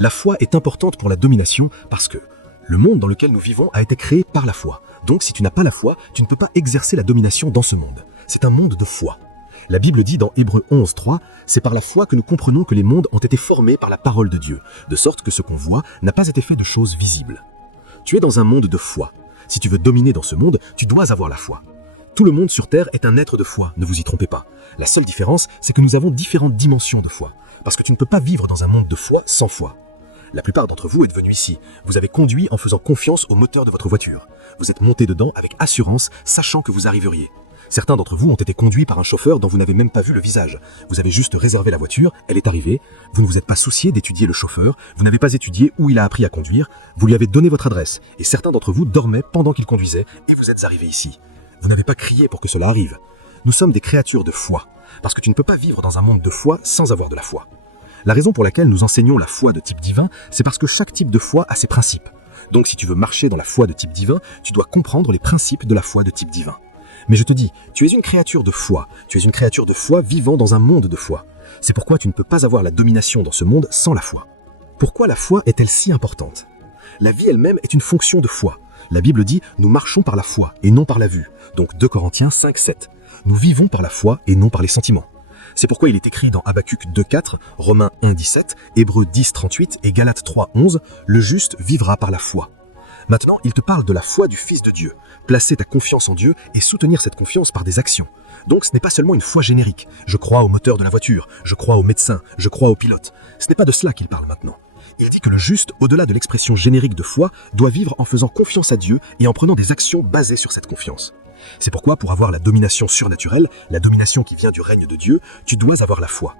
La foi est importante pour la domination parce que le monde dans lequel nous vivons a été créé par la foi. Donc si tu n'as pas la foi, tu ne peux pas exercer la domination dans ce monde. C'est un monde de foi. La Bible dit dans Hébreux 11:3, c'est par la foi que nous comprenons que les mondes ont été formés par la parole de Dieu, de sorte que ce qu'on voit n'a pas été fait de choses visibles. Tu es dans un monde de foi. Si tu veux dominer dans ce monde, tu dois avoir la foi. Tout le monde sur Terre est un être de foi, ne vous y trompez pas. La seule différence, c'est que nous avons différentes dimensions de foi. Parce que tu ne peux pas vivre dans un monde de foi sans foi. La plupart d'entre vous êtes venus ici. Vous avez conduit en faisant confiance au moteur de votre voiture. Vous êtes monté dedans avec assurance, sachant que vous arriveriez. Certains d'entre vous ont été conduits par un chauffeur dont vous n'avez même pas vu le visage. Vous avez juste réservé la voiture, elle est arrivée. Vous ne vous êtes pas soucié d'étudier le chauffeur. Vous n'avez pas étudié où il a appris à conduire. Vous lui avez donné votre adresse. Et certains d'entre vous dormaient pendant qu'il conduisait et vous êtes arrivés ici. Vous n'avez pas crié pour que cela arrive. Nous sommes des créatures de foi. Parce que tu ne peux pas vivre dans un monde de foi sans avoir de la foi. La raison pour laquelle nous enseignons la foi de type divin, c'est parce que chaque type de foi a ses principes. Donc si tu veux marcher dans la foi de type divin, tu dois comprendre les principes de la foi de type divin. Mais je te dis, tu es une créature de foi. Tu es une créature de foi vivant dans un monde de foi. C'est pourquoi tu ne peux pas avoir la domination dans ce monde sans la foi. Pourquoi la foi est-elle si importante? La vie elle-même est une fonction de foi. La Bible dit, nous marchons par la foi et non par la vue. Donc 2 Corinthiens 5:7. Nous vivons par la foi et non par les sentiments. C'est pourquoi il est écrit dans Habacuc 2:4, Romains 1:17, Hébreux 10:38 et Galates 3:11, le juste vivra par la foi. Maintenant, il te parle de la foi du Fils de Dieu. Placer ta confiance en Dieu et soutenir cette confiance par des actions. Donc ce n'est pas seulement une foi générique. Je crois au moteur de la voiture, je crois au médecin, je crois au pilote. Ce n'est pas de cela qu'il parle maintenant. Il dit que le juste, au-delà de l'expression générique de foi, doit vivre en faisant confiance à Dieu et en prenant des actions basées sur cette confiance. C'est pourquoi pour avoir la domination surnaturelle, la domination qui vient du règne de Dieu, tu dois avoir la foi.